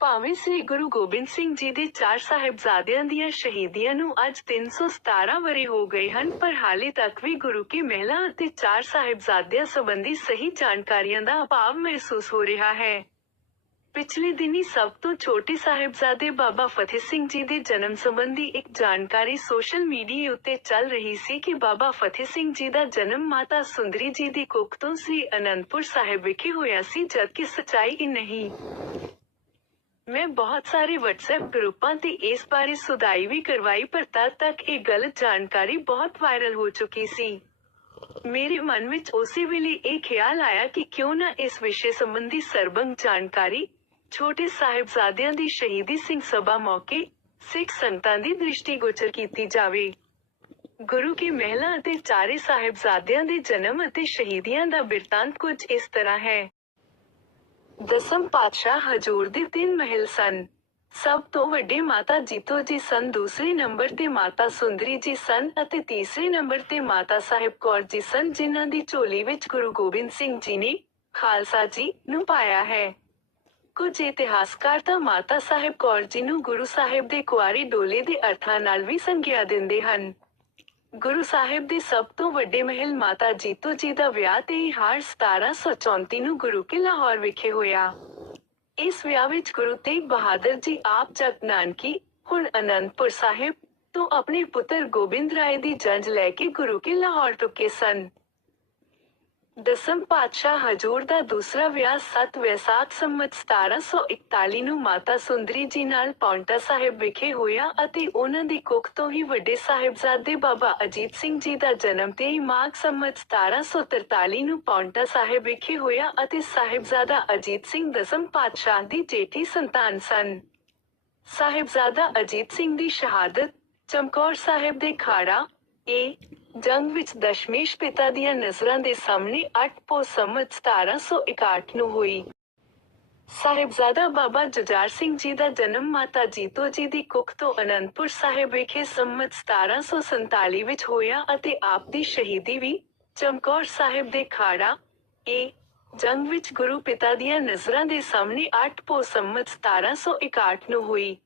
ਭਾਵੇਂ ਸ੍ਰੀ ਗੁਰੂ ਗੋਬਿੰਦ ਸਿੰਘ ਜੀ ਦੇ ਚਾਰ ਸਾਹਿਬਜ਼ਾਦਿਆਂ ਦੀਆਂ ਸ਼ਹੀਦੀਆਂ ਨੂੰ ਅੱਜ 317 ਵਰੇ ਹੋ ਗਏ ਹਨ, ਪਰ ਹਾਲੇ ਤੱਕ ਵੀ ਗੁਰੂ ਕੀ ਮਹਿਲਾ ਅਤੇ ਚਾਰ ਸਾਹਿਬਜ਼ਾਦਿਆਂ ਸੰਬੰਧੀ ਸਹੀ ਜਾਣਕਾਰੀਆਂ ਦਾ ਅਭਾਵ ਮਹਿਸੂਸ ਹੋ ਰਿਹਾ ਹੈ। ਪਿਛਲੇ ਦਿਨੀ ਸਭ ਤੋਂ ਛੋਟੇ ਸਾਹਿਬਜ਼ਾਦੇ ਬਾਬਾ ਫਤਿਹ ਸਿੰਘ ਜੀ ਦੇ ਜਨਮ ਸੰਬੰਧੀ ਇੱਕ ਜਾਣਕਾਰੀ ਸੋਸ਼ਲ ਮੀਡੀਆ ਉੱਤੇ ਚੱਲ ਰਹੀ ਸੀ ਕਿ ਬਾਬਾ ਫਤਿਹ ਸਿੰਘ ਜੀ ਦਾ ਜਨਮ ਮਾਤਾ ਸੁੰਦਰੀ ਜੀ ਦੀ ਕੁੱਖ ਤੋਂ ਸ੍ਰੀ ਅਨੰਦਪੁਰ ਸਾਹਿਬ ਵਿਖੇ ਹੋਇਆ ਸੀ, ਜਦਕਿ ਸਚਾਈ ਇਹ ਨਹੀਂ। ਮੈਂ ਬਹੁਤ ਸਾਰੇ WhatsApp ਗਰੁੱਪਾਂ ਤੇ ਇਸ ਬਾਰੇ ਸੁਧਾਈ ਵੀ ਕਰਵਾਈ, ਪਰ ਤਦ ਤੱਕ ਇਹ ਗਲਤ ਜਾਣਕਾਰੀ ਬਹੁਤ ਵਾਇਰਲ ਹੋ ਚੁੱਕੀ ਸੀ। ਮੇਰੇ ਮਨ ਵਿੱਚ ਉਸੇ ਵੇਲੇ ਇਹ ਖਿਆਲ ਆਇਆ ਕਿ ਕਿਉਂ ਨਾ ਇਸ ਵਿਸ਼ੇ ਸੰਬੰਧੀ ਸਰਬੰਗ ਜਾਣਕਾਰੀ ਛੋਟੇ ਸਾਹਿਬਜ਼ਾਦਿਆਂ ਦੀ ਸ਼ਹੀਦੀ ਸਿੰਘ ਸਭਾ ਮੌਕੇ ਸਿੱਖ ਸੰਗਤਾਂ ਦੀ ਦ੍ਰਿਸ਼ਟੀ ਗੋਚਰ ਕੀਤੀ ਜਾਵੇ। ਗੁਰੂ ਕੀ ਮਹਿਲਾ ਅਤੇ ਚਾਰੇ ਸਾਹਿਬਜ਼ਾਦਿਆਂ ਦੇ ਜਨਮ ਅਤੇ ਸ਼ਹੀਦੀਆਂ ਦਾ ਬਿਰਤਾਂਤ ਕੁਝ ਇਸ ਤਰ੍ਹਾਂ ਹੈ। ਦਸਮ ਪਾਤਸ਼ਾਹ ਹਜੂਰ ਦੇ ਤਿੰਨ ਮਹਿਲ ਸਨ। ਸਭ ਤੋਂ ਵੱਡੇ ਮਾਤਾ ਜੀਤੋ ਜੀ ਸਨ, ਦੂਸਰੇ ਨੰਬਰ ਤੇ ਮਾਤਾ ਸੁੰਦਰੀ ਜੀ ਸਨ ਅਤੇ ਤੀਸਰੇ ਨੰਬਰ ਤੇ ਮਾਤਾ ਸਾਹਿਬ ਕੌਰ ਜੀ ਸਨ, ਜਿਨ੍ਹਾਂ ਦੀ ਝੋਲੀ ਵਿੱਚ ਗੁਰੂ ਗੋਬਿੰਦ ਸਿੰਘ ਜੀ ਨੇ ਖਾਲਸਾ ਜੀ ਨੂੰ ਪਾਇਆ ਹੈ। ਕੁਝ ਇਤਿਹਾਸਕਾਰ ਤਾਂ ਮਾਤਾ ਸਾਹਿਬ ਕੌਰ ਜੀ ਨੂੰ ਗੁਰੂ ਸਾਹਿਬ ਦੇ ਕੁਆਰੀ ਡੋਲੇ ਦੇ ਅਰਥਾਂ ਨਾਲ ਵੀ ਸੰਗਿਆ ਦਿੰਦੇ ਹਨ। ਗੁਰੂ ਸਾਹਿਬ ਦੇ ਸਭ ਤੋਂ ਵੱਡੇ ਮਹਿਲ ਮਾਤਾ ਜੀਤੋ ਜੀ ਦਾ ਵਿਆਹ ਤੇ ਹਾਰ 1734 ਨੂੰ ਗੁਰੂ ਕੇ ਲਾਹੌਰ ਵਿਖੇ ਹੋਇਆ। ਇਸ ਵਿਆਹ ਵਿੱਚ ਗੁਰੂ ਤੇਗ ਬਹਾਦਰ ਜੀ ਆਪ ਜਗ ਨਾਨਕੀ ਹੁਣ ਅਨੰਦਪੁਰ ਸਾਹਿਬ ਤੋਂ ਆਪਣੇ ਪੁੱਤਰ ਗੋਬਿੰਦ ਰਾਏ ਦੀ ਜੰਜ ਲੈ ਕੇ ਗੁਰੂ ਕੇ ਲਾਹੌਰ ਟੁਕੇ ਸਨ। ਦਸਮ ਪਾਤਸ਼ਾਹ ਹਜੂਰ ਦਾ ਦੂਸਰਾ ਵਿਆਹ 7 ਵੈਸਾਖ ਸੰਮਤ 1741 ਨੂੰ ਮਾਤਾ ਸੁੰਦਰੀ ਜੀ ਨਾਲ ਪੌਂਟਾ ਸਾਹਿਬ ਵਿਖੇ ਹੋਇਆ ਅਤੇ ਉਹਨਾਂ ਦੀ ਕੁੱਖ ਤੋਂ ਹੀ ਵੱਡੇ ਸਾਹਿਬਜ਼ਾਦੇ ਬਾਬਾ ਅਜੀਤ ਸਿੰਘ ਜੀ ਦਾ ਜਨਮ 23 ਮਾਘ ਸੰਮਤ 1743 ਨੂੰ ਪੌਂਟਾ ਸਾਹਿਬ ਵਿਖੇ ਹੋਇਆ ਅਤੇ ਸਾਹਿਬਜ਼ਾਦਾ ਅਜੀਤ ਸਿੰਘ ਦਸਮ ਪਾਤਸ਼ਾਹ ਦੀ ਜੇਠੀ ਸੰਤਾਨ ਸਨ। ਸਾਹਿਬਜ਼ਾਦਾ ਅਜੀਤ ਸਿੰਘ ਦੀ ਸ਼ਹਾਦਤ ਚਮਕੌਰ ਸਾਹਿਬ ਦੇ ਖਾੜਾ, ਏ ਜੰਗ ਵਿੱਚ ਦਸ਼ਮੇਸ਼ ਪਿਤਾ ਦੀਆਂ ਨਜ਼ਰਾਂ ਦੇ ਸਾਹਮਣੇ 8 ਪੋ ਸੰਮਤ 1761 ਨੂੰ ਹੋਈ। ਸਾਹਿਬਜ਼ਾਦਾ ਬਾਬਾ ਜੁਝਾਰ ਸਿੰਘ ਜੀ ਦਾ ਜਨਮ ਮਾਤਾ ਜੀਤੋ ਜੀ ਦੀ ਕੁੱਖ ਤੋਂ ਅਨੰਦਪੁਰ ਸਾਹਿਬ ਵਿਖੇ ਸੰਮਤ 1747 ਵਿੱਚ ਹੋਇਆ ਅਤੇ ਆਪ ਦੀ ਸ਼ਹੀਦੀ ਵੀ ਚਮਕੌਰ ਸਾਹਿਬ ਦੇ ਖਾੜਾ, ਏ, ਜੰਗ ਵਿੱਚ ਗੁਰੂ ਪਿਤਾ ਦੀਆਂ ਨਜ਼ਰਾਂ ਦੇ ਸਾਹਮਣੇ 8 ਪੋ ਸੰਮਤ 1761 ਨੂੰ ਹੋਈ।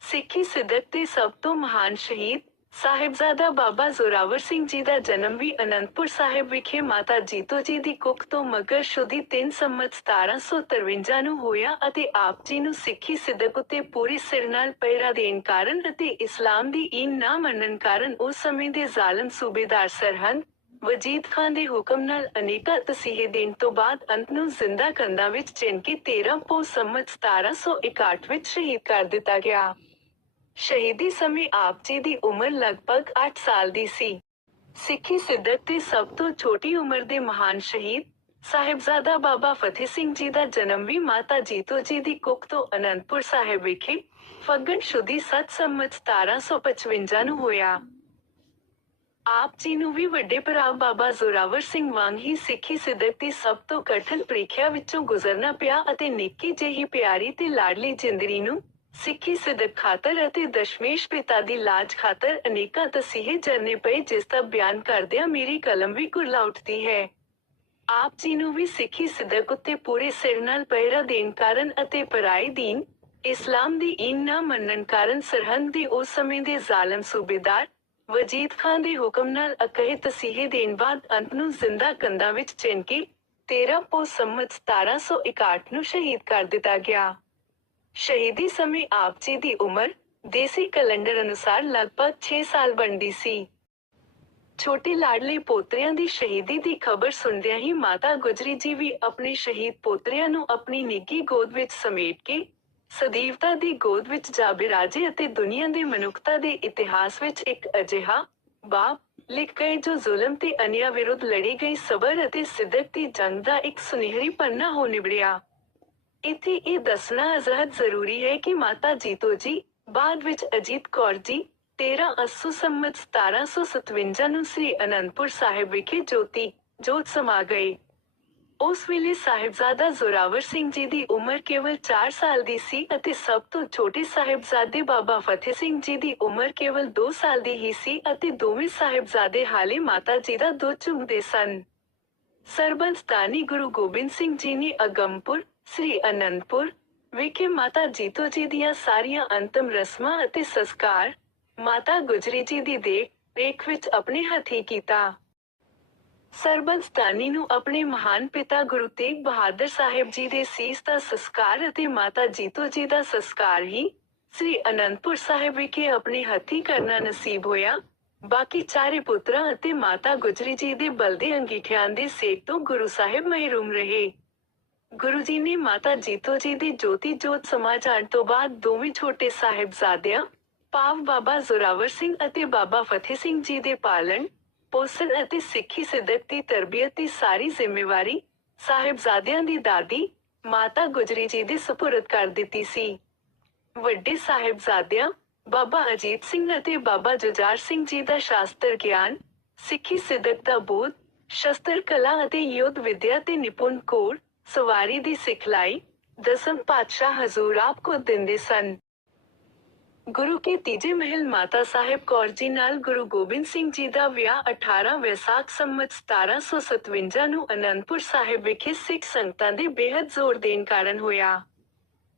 ਸਿੱਖੀ ਸਿੱਧਕ ਦੇ ਸਭ ਤੋਂ ਮਹਾਨ ਸ਼ਹੀਦ ਸਾਹਿਬਜ਼ਾਦਾ ਬਾਬਾ ਜ਼ੋਰਾਵਰ ਸਿੰਘ ਜੀ ਦਾ ਜਨਮ ਵੀ ਅਨੰਦਪੁਰ ਸਾਹਿਬ ਵਿਖੇ ਮਾਤਾ ਜੀਤੋ ਜੀ ਦੀ ਕੁੱਖ ਤੋਂ ਮਗਰ ਸ਼ੁਦੀ 3 ਸੰਮਤ 1753 ਨੂੰ ਹੋਇਆ ਅਤੇ ਆਪ ਜੀ ਨੂੰ ਸਿੱਖੀ ਸਿੱਧਕ ਉਤੇ ਪੂਰੀ ਸਿਰ ਨਾਲ ਪਹਿਰਾ ਦੇਣ ਕਾਰਨ ਅਤੇ ਇਸਲਾਮ ਦੀ ਈਨ ਨਾ ਮੰਨਣ ਕਾਰਨ ਉਸ ਸਮੇਂ ਦੇ ਜ਼ਾਲਮ ਸੂਬੇਦਾਰ ਸਰਹੰਦ ਵਜੀਦ ਖਾਨ ਦੇ ਹੁਕਮ ਨਾਲ ਅਨੇਕਾਂ ਤਸੀਹੇ ਦੇਣ ਤੋਂ ਬਾਅਦ ਅੰਤ ਨੂੰ ਜ਼ਿੰਦਾ ਕੰਧਾਂ ਵਿੱਚ ਚਿਣ ਕੇ 13 ਪੋ ਸੰਮਤ 1761 ਵਿੱਚ ਸ਼ਹੀਦ ਕਰ ਦਿੱਤਾ ਗਿਆ। ਸ਼ਹੀਦੀ ਸਮੇਂ ਆਪ ਜੀ ਦੀ ਉਮਰ ਲਗਭਗ 8 ਸਾਲ ਦੀ ਸੀ। ਸਿੱਖੀ ਸਿੱਧਕ ਤੇ ਸਭ ਤੋਂ ਛੋਟੀ ਉਮਰ ਦੇ ਮਹਾਨ ਸ਼ਹੀਦ ਸਾਹਿਬਜ਼ਾਦਾ ਬਾਬਾ ਫਤਿਹ ਸਿੰਘ ਜੀ ਦਾ ਜਨਮ ਵੀ ਮਾਤਾ ਜੀਤੋ ਜੀ ਦੀ ਕੁੱਖ ਤੋਂ ਅਨੰਦਪੁਰ ਸਾਹਿਬ ਵਿਖੇ ਫੱਗਣ ਸ਼ੁਦੀ 7 ਸੰਮਤ 1755 ਨੂੰ ਹੋਇਆ। ਆਪ ਜੀ ਨੂੰ ਵੀ ਵੱਡੇ ਭਰਾ ਬਾਬਾ ਜ਼ੋਰਾਵਰ ਸਿੰਘ ਵਾਂਗ ਹੀ ਸਿੱਖੀ ਸਿੱਧਕ ਦੀ ਸਭ ਤੋਂ ਕਠਿਨ ਪ੍ਰੀਖਿਆ ਵਿੱਚੋਂ ਗੁਜ਼ਰਨਾ ਪਿਆ ਅਤੇ ਨਿੱਕੀ ਜਿਹੀ ਪਿਆਰੀ ਤੇ ਲਾਡਲੀ ਜਿੰਦਰੀ ਨੂੰ ਸਿੱਖੀ ਸਿਦਕ ਖਾਤਰ ਅਤੇ ਦਸ਼ਮੇਸ਼ ਪਿਤਾ ਦੀ ਲਾਜ ਖਾਤਰ ਅਨੇਕਾਂ ਤਸੀਹੇ ਜਰਨੇ ਪਏ, ਜਿਸ ਦਾ ਬਿਆਨ ਕਰਦਿਆਂ ਮੇਰੀ ਕਲਮ ਵੀ ਕੁਰਲਾ ਉੱਠਦੀ ਹੈ। ਆਪ ਜੀ ਨੂੰ ਵੀ ਸਿੱਖੀ ਸਿੱਧਕ ਉੱਤੇ ਪੂਰੇ ਸਿਰ ਨਾਲ ਪਹਿਰਾ ਦੇਣ ਕਾਰਨ ਅਤੇ ਪਰਾਈ ਦੀਨ ਇਸਲਾਮ ਦੀ ਈਨ ਨਾ ਮੰਨਣ ਕਾਰਨ ਸਰਹੰਦ ਦੇ ਉਸ ਸਮੇਂ ਦੇ ਜ਼ਾਲਮ ਸੂਬੇਦਾਰ ਵਜੀਦ ਖਾਨ ਦੇ ਹੁਕਮ ਨਾਲ ਅਕਹੇ ਤਸੀਹੇ ਦੇਣ ਬਾਅਦ ਅੰਤ ਨੂੰ ਜ਼ਿੰਦਾ ਕੰਧਾਂ ਵਿੱਚ ਚਿਣ ਕੇ 13 ਪੋ ਸੰਮਤ 1761 ਨੂੰ ਸ਼ਹੀਦ ਕਰ ਦਿੱਤਾ ਗਿਆ। ਸ਼ਹੀਦੀ ਸਮੇਂ ਆਪ ਜੀ ਦੀ ਉਮਰ ਦੇਸੀ ਕੈਲੰਡਰ ਅਨੁਸਾਰ ਲਗਭਗ 6 ਸਾਲ ਬਣਦੀ ਸੀ। ਛੋਟੇ ਲਾਡਲੇ ਪੋਤਰਿਆਂ ਦੀ ਸ਼ਹੀਦੀ ਦੀ ਖਬਰ ਸੁਣਦਿਆਂ ਹੀ ਮਾਤਾ ਗੁਜਰੀ ਜੀ ਵੀ ਆਪਣੇ ਸ਼ਹੀਦ ਪੋਤਰਿਆਂ ਨੂੰ ਆਪਣੀ ਨਿੱਗੀ ਗੋਦ ਵਿੱਚ ਸਮੇਟ ਕੇ ਸਦੀਵਤਾ ਦੀ ਗੋਦ ਵਿੱਚ ਜਾ ਬਿਰਾਜੇ ਅਤੇ ਦੁਨੀਆ ਦੇ ਮਨੁੱਖਤਾ ਦੇ ਇਤਿਹਾਸ ਵਿੱਚ ਇੱਕ ਅਜਿਹਾ ਬਾਪ ਲਿਖ ਗਏ ਜੋ ਜ਼ੁਲਮ ਤੇ ਅਨਿਆ ਵਿਰੁੱਧ ਲੜੀ ਗਈ ਸਬਰ ਅਤੇ ਸਿੱਧਕ ਦੀ ਜੰਗ ਦਾ ਇੱਕ ਸੁਨਹਿਰੀ ਪੰਨਾ ਹੋ ਨਿਬੜਿਆ ਇੱਥੇ ਇਹ ਦੱਸਣਾ ਅਜ਼ਹਦ ਜ਼ਰੂਰੀ ਹੈ ਕਿ ਮਾਤਾ ਜੀਤੋ ਜੀ ਬਾਅਦ ਵਿੱਚ ਅਜੀਤ ਕੌਰ ਜੀ 13 ਅਸੂ ਸੰਮਤ 1757 ਨੂੰ ਸ੍ਰੀ ਅਨੰਦਪੁਰ ਸਾਹਿਬ ਵਿਖੇ ਜੋਤੀ ਜੋਤ ਸਮਾ ਗਏ। ਉਸ ਵੇਲੇ ਸਾਹਿਬਜ਼ਾਦਾ ਜ਼ੋਰਾਵਰ ਸਿੰਘ ਜੀ ਦੀ ਉਮਰ ਕੇਵਲ 4 ਸਾਲ ਦੀ ਸੀ ਅਤੇ ਸਭ ਤੋਂ ਛੋਟੇ ਸਾਹਿਬਜ਼ਾਦੇ ਬਾਬਾ ਫਤਿਹ ਸਿੰਘ ਜੀ ਦੀ ਉਮਰ ਕੇਵਲ 2 ਸਾਲ ਦੀ ਹੀ ਸੀ ਅਤੇ ਦੋਵੇਂ ਸਾਹਿਬਜ਼ਾਦੇ ਹਾਲੇ ਮਾਤਾ ਜੀ ਦਾ ਦੁੱਧ ਚੁੰਮਦੇ ਸਨ। ਸਰਬੰਸਤਾਨੀ ਗੁਰੂ ਗੋਬਿੰਦ ਸਿੰਘ ਜੀ ਨੇ ਅਗੰਮਪੁਰ ਸ੍ਰੀ ਅਨੰਦਪੁਰ ਵਿਖੇ ਮਾਤਾ ਜੀਤੋ ਜੀ ਦੀਆਂ ਸਾਰੀਆਂ ਅੰਤਮ ਰਸਮਾਂ ਅਤੇ ਸੰਸਕਾਰ ਮਾਤਾ ਗੁਜਰੀ ਜੀ ਦੀ ਦੇਖ ਰੇਖ ਵਿੱਚ ਆਪਣੇ ਹੱਥੀਂ ਕੀਤਾ। ਸਰਬੰਸਤਾਨੀ ਨੂੰ ਆਪਣੇ ਮਹਾਨ ਪਿਤਾ ਗੁਰੂ ਤੇਗ ਬਹਾਦਰ ਸਾਹਿਬ ਜੀ ਦੇ ਸੀਸ ਦਾ ਸੰਸਕਾਰ ਅਤੇ ਮਾਤਾ ਜੀਤੋ ਜੀ ਦਾ ਸੰਸਕਾਰ ਹੀ ਸ੍ਰੀ ਅਨੰਦਪੁਰ ਸਾਹਿਬ ਵਿਖੇ ਆਪਣੇ ਹੱਥੀਂ ਕਰਨਾ ਨਸੀਬ ਹੋਇਆ। ਬਾਕੀ ਚਾਰੇ ਪੁੱਤਰਾਂ ਅਤੇ ਮਾਤਾ ਗੁਜਰੀ ਜੀ ਦੇ ਬਲਦੇ ਅੰਗੀਠਿਆਂ ਦੇ ਸੇਕ ਤੋਂ ਗੁਰੂ ਸਾਹਿਬ ਮਹਿਰੂਮ ਰਹੇ। ਗੁਰੂ ਜੀ ਨੇ ਮਾਤਾ ਜੀਤੋ ਜੀ ਦੀ ਜੋਤੀ ਜੋਤ ਸਮਾ ਜਾਣ ਤੋਂ ਬਾਅਦ ਦੋਵੇਂ ਛੋਟੇ ਸਾਹਿਬਜ਼ਾਦਿਆਂ, ਪਾਵ ਬਾਬਾ ਜ਼ੋਰਾਵਰ ਸਿੰਘ ਅਤੇ ਬਾਬਾ ਫਤਿਹ ਸਿੰਘ ਜੀ ਦੇ ਪਾਲਣ, ਪੋਸਣ ਅਤੇ ਸਿੱਖੀ ਸਿੱਧਕ ਦੀ ਤਰਬੀਅਤ ਦੀ ਸਾਰੀ ਜ਼ਿੰਮੇਵਾਰੀ ਸਾਹਿਬਜ਼ਾਦਿਆਂ ਦੀ ਦਾਦੀ ਮਾਤਾ ਗੁਜਰੀ ਜੀ ਦੇ ਸਪੁਰਦ ਕਰ ਦਿੱਤੀ ਸੀ। ਵੱਡੇ ਸਾਹਿਬਜ਼ਾਦਿਆਂ, ਬਾਬਾ ਅਜੀਤ ਸਿੰਘ ਅਤੇ ਬਾਬਾ ਜੁਝਾਰ ਸਿੰਘ ਜੀ ਦਾ ਸ਼ਾਸਤਰ ਗਿਆਨ, ਸਿੱਖੀ ਸਿੱਧਕ ਦਾ ਬੋਧ, ਸ਼ਸਤਰ ਕਲਾ ਅਤੇ ਯੁੱਧ ਵਿਦਿਆ ਤੇ ਨਿਪੁੰਨ ਕੋਰ ਸਵਾਰੀ ਦੀ ਸਿਖਲਾਈ ਦਸਮ ਪਾਤਸ਼ਾਹ ਹਜ਼ੂਰ ਆਪ ਕੋ ਦਿੰਦੇ ਸਨ। ਗੁਰੂ ਕੇ ਤੀਜੇ ਮਹਿਲ ਮਾਤਾ ਸਾਹਿਬ ਕੌਰ ਜੀ ਨਾਲ ਗੁਰੂ ਗੋਬਿੰਦ ਸਿੰਘ ਜੀ ਦਾ ਵਿਆਹ 18 ਵੈਸਾਖ ਸੰਮਤ 1757 ਨੂੰ ਅਨੰਦਪੁਰ ਸਾਹਿਬ ਵਿਖੇ ਸਿੱਖ ਸੰਗਤਾਂ ਦੇ ਬੇहद ਜ਼ੋਰ ਦੇਣ ਕਾਰਨ ਹੋਇਆ।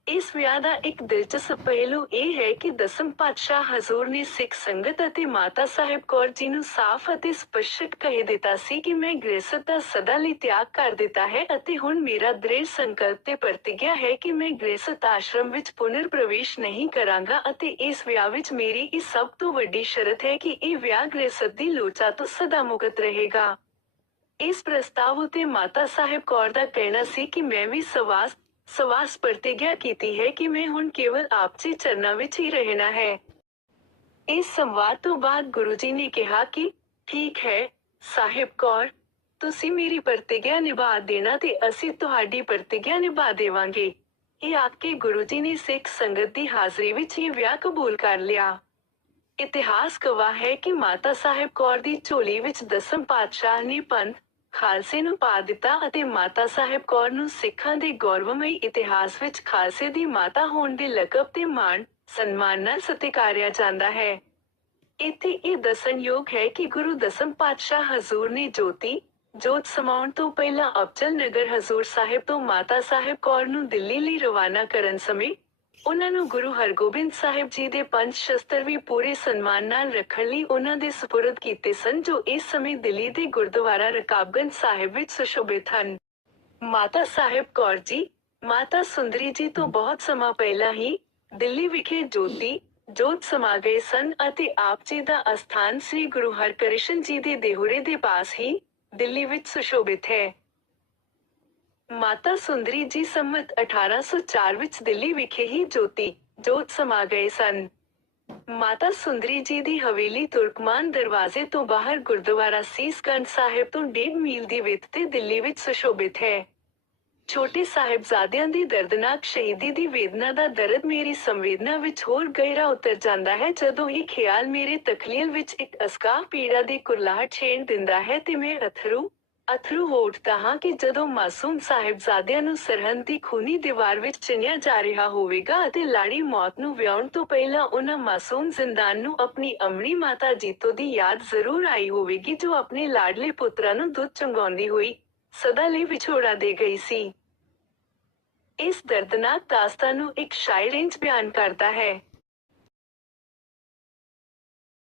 ਇਸ ਵਿਆਹ ਦਾ ਇੱਕ ਦਿਲਚਸਪ ਪਹਿਲੂ ਇਹ ਹੈ ਕਿ ਦਸਮ ਪਾਤਸ਼ਾਹ ਹਜ਼ੂਰ ਨੇ ਸਿੱਖ ਸੰਗਤ ਅਤੇ ਮਾਤਾ ਸਾਹਿਬ ਕੌਰ ਜੀ ਨੂੰ ਸਾਫ਼ ਅਤੇ ਸਪਸ਼ਟ ਕਹਿ ਦਿੱਤਾ ਸੀ ਕਿ ਮੈਂ ਗ੍ਰਸਤ ਦਾ ਸਦਾ ਲਈ ਤਿਆਗ ਕਰ ਦਿੱਤਾ ਹੈ ਅਤੇ ਹੁਣ ਮੇਰਾ ਦ੍ਰਿੜ ਸੰਕਲਪ ਤੇ ਪ੍ਰਤੀਗਿਆ ਹੈ ਕਿ ਮੈਂ ਗ੍ਰਸਤ ਆਸ਼ਰਮ ਵਿੱਚ ਪੁਨਰ ਪ੍ਰਵੇਸ਼ ਨਹੀਂ ਕਰਾਂਗਾ ਅਤੇ ਇਸ ਵਿਆਹ ਵਿੱਚ ਮੇਰੀ ਇਹ ਸਭ ਤੋਂ ਵੱਡੀ ਸ਼ਰਤ ਹੈ ਕਿ ਇਹ ਵਿਆਹ ਗ੍ਰਸਤ ਦੀ ਲੋਚਾ ਤੋਂ ਸਦਾ ਮੁਕਤ ਰਹੇਗਾ। ਇਸ ਪ੍ਰਸਤਾਵ ਉਤੇ ਮਾਤਾ ਸਾਹਿਬ ਕੌਰ ਦਾ ਕਹਿਣਾ ਸੀ ਕਿ ਮੈਂ ਵੀ ਸਵਾਸ ਸਵਾਸ ਪ੍ਰਤੀਗਿਆ ਕੀਤੀ ਹੈ ਕਿ ਮੈਂ ਹੁਣ ਕੇਵਲ ਆਪ ਜੀ ਚਰਨਾਂ ਵਿੱਚ ਹੀ ਰਹਿਣਾ ਹੈ। ਇਸ ਸੰਵਾਦ ਤੋਂ ਬਾਅਦ ਗੁਰੂ ਜੀ ਨੇ ਕਿਹਾ ਕਿ, ਠੀਕ ਹੈ, ਸਾਹਿਬ ਕੌਰ, ਤੁਸੀਂ ਮੇਰੀ ਪ੍ਰਤੀਗਿਆ ਨਿਭਾ ਦੇਣਾ ਤੇ ਅਸੀਂ ਤੁਹਾਡੀ ਪ੍ਰਤੀਗਿਆ ਨਿਭਾ ਦੇਵਾਂਗੇ। ਇਹ ਆਖ ਕੇ ਗੁਰੂ ਜੀ ਨੇ ਸਿੱਖ ਸੰਗਤ ਦੀ ਹਾਜ਼ਰੀ ਵਿੱਚ ਇਹ ਵਿਆਹ ਕਬੂਲ ਕਰ ਲਿਆ। ਇਤਿਹਾਸ ਗਵਾਹ ਹੈ ਕਿ ਮਾਤਾ ਸਾਹਿਬ ਕੌਰ ਦੀ ਝੋਲੀ ਵਿੱਚ ਦਸਮ ਪਾਤਸ਼ਾਹ ਨੇ ਪੰਥ ਖਾਲਸੇ ਨੂੰ ਪਾ ਦਿੱਤਾ ਅਤੇ ਮਾਤਾ ਸਾਹਿਬ ਕੌਰ ਨੂੰ ਸਿੱਖਾਂ ਦੇ ਗੌਰਵਮਈ ਇਤਿਹਾਸ ਵਿੱਚ ਖਾਲਸੇ ਦੀ ਮਾਤਾ ਹੋਣ ਦੇ ਲਕਬ ਤੇ ਮਾਣ, ਸਨਮਾਨ ਨਾਲ ਸਤਿਕਾਰਿਆ ਜਾਂਦਾ ਹੈ। ਇੱਥੇ ਇਹ ਦੱਸਣਯੋਗ ਹੈ ਕਿ ਗੁਰੂ ਦਸਮ ਪਾਤਸ਼ਾਹ ਹਜ਼ੂਰ ਨੇ ਜੋਤੀ, ਜੋਤ ਸਮਾਉਣ ਤੋਂ ਪਹਿਲਾਂ ਅਬਚਲ ਨਗਰ ਹਜ਼ੂਰ ਸਾਹਿਬ ਤੋਂ ਮਾਤਾ ਸਾਹਿਬ ਕੌਰ ਨੂੰ ਦਿੱਲੀ ਲਈ ਰਵਾਨਾ ਕਰਨ ਸਮੇਂ ਉਹਨਾਂ ਨੂੰ ਗੁਰੂ ਹਰਗੋਬਿੰਦ ਸਾਹਿਬ ਜੀ ਦੇ ਪੰਜ ਸ਼ਸਤਰ ਵੀ ਪੂਰੇ ਸਨਮਾਨ ਨਾਲ ਰੱਖਣ ਲਈ ਉਹਨਾਂ ਦੇ ਸਪੁਰਦ ਕੀਤੇ ਸਨ, ਜੋ ਇਸ ਸਮੇਂ ਦਿੱਲੀ ਦੇ ਗੁਰਦੁਆਰਾ ਰਕਾਬਗੰਜ ਸਾਹਿਬ ਵਿੱਚ ਸੁਸ਼ੋਭਿਤ ਹਨ। ਮਾਤਾ ਸਾਹਿਬ ਕੌਰ ਜੀ, ਮਾਤਾ ਸੁੰਦਰੀ ਜੀ ਤੋਂ ਬਹੁਤ ਸਮਾਂ ਪਹਿਲਾਂ ਹੀ ਦਿੱਲੀ ਵਿਖੇ ਜੋਤੀ, ਜੋਤ ਸਮਾ ਗਏ ਸਨ ਅਤੇ ਆਪ ਜੀ ਦਾ ਅਸਥਾਨ ਸ੍ਰੀ ਗੁਰੂ ਹਰਕ੍ਰਿਸ਼ਨ ਜੀ ਦੇ ਦੇਹੁਰੇ ਦੇ ਪਾਸ ਹੀ ਦਿੱਲੀ ਵਿੱਚ ਸੁਸ਼ੋਭਿਤ ਹੈ। ਮਾਤਾ ਸੁੰਦਰੀ ਜੀ ਸੰਮਤ 1804 ਵਿੱਚ ਦਿੱਲੀ ਵਿਖੇ ਹੀ ਜੋਤੀ, ਜੋਤ ਸਮਾ ਗਏ ਸਨ। ਮਾਤਾ ਸੁੰਦਰੀ ਜੀ ਦੀ ਹਵੇਲੀ ਤੁਰਕਮਾਨ ਦਰਵਾਜ਼ੇ ਤੋਂ ਬਾਹਰ ਗੁਰਦੁਆਰਾ ਸੀਸਗੰਜ ਸਾਹਿਬ ਤੋਂ 1.5 ਮੀਲ ਦੀ ਵਿੱਥ ਤੇ ਦਿੱਲੀ ਵਿੱਚ ਸੁਸ਼ੋਭਿਤ ਹੈ। ਛੋਟੇ ਸਾਹਿਬਜ਼ਾਦਿਆਂ ਦੀ ਦਰਦਨਾਕ ਸ਼ਹੀਦੀ ਦੀ ਵੇਦਨਾ ਦਾ ਦਰਦ ਮੇਰੀ ਸੰਵੇਦਨਾ ਵਿੱਚ ਹੋਰ ਗਹਿਰਾ ਉਤਰ ਜਾਂਦਾ ਹੈ ਜਦੋਂ ਇਹ ਖਿਆਲ ਮੇਰੇ ਤਖਲੀਲ ਵਿੱਚ ਇੱਕ ਅਸਕਾ ਪੀੜਾ ਦੀ ਕੁਰਲਾਹਟ ਛੇੜ ਦਿੰਦਾ ਹੈ ਤੇ ਮੈਂ ਅਥਰੂ ਅਥਰੂ ਹੋ ਹਾਂ ਕਿ ਜਦੋਂ ਮਾਸੂਮ ਸਾਹਿਬਜ਼ਾਦਿਆਂ ਨੂੰ ਸਰਹੰਦ ਦੀ ਖੂਨੀ ਦੀਵਾਰ ਵਿੱਚ ਚਿਣਿਆ ਜਾ ਰਿਹਾ ਹੋਵੇਗਾ ਅਤੇ ਲਾੜੀ ਮੌਤ ਨੂੰ ਵਿਆਉਣ ਤੋਂ ਪਹਿਲਾਂ ਉਹਨਾਂ ਮਾਸੂਮ ਜ਼ਿੰਦਾਨ ਨੂੰ ਆਪਣੀ ਅਮਰੀ ਮਾਤਾ ਜੀਤੋ ਦੀ ਯਾਦ ਜ਼ਰੂਰ ਆਈ ਹੋਵੇਗੀ ਜੋ ਆਪਣੇ ਲਾਡਲੇ ਪੁੱਤਰਾਂ ਨੂੰ ਦੁੱਧ ਚੰਗਾਉਂਦੀ ਹੋਈ ਸਦਾ ਲਈ ਵਿਛੋੜਾ ਦੇ ਗਈ ਸੀ। ਇਸ ਦਰਦਨਾਕ ਦਾਸਤਾਨ ਨੂੰ ਇੱਕ ਸ਼ਾਇਰ ਇੰਜ ਬਿਆਨ ਕਰਦਾ ਹੈ।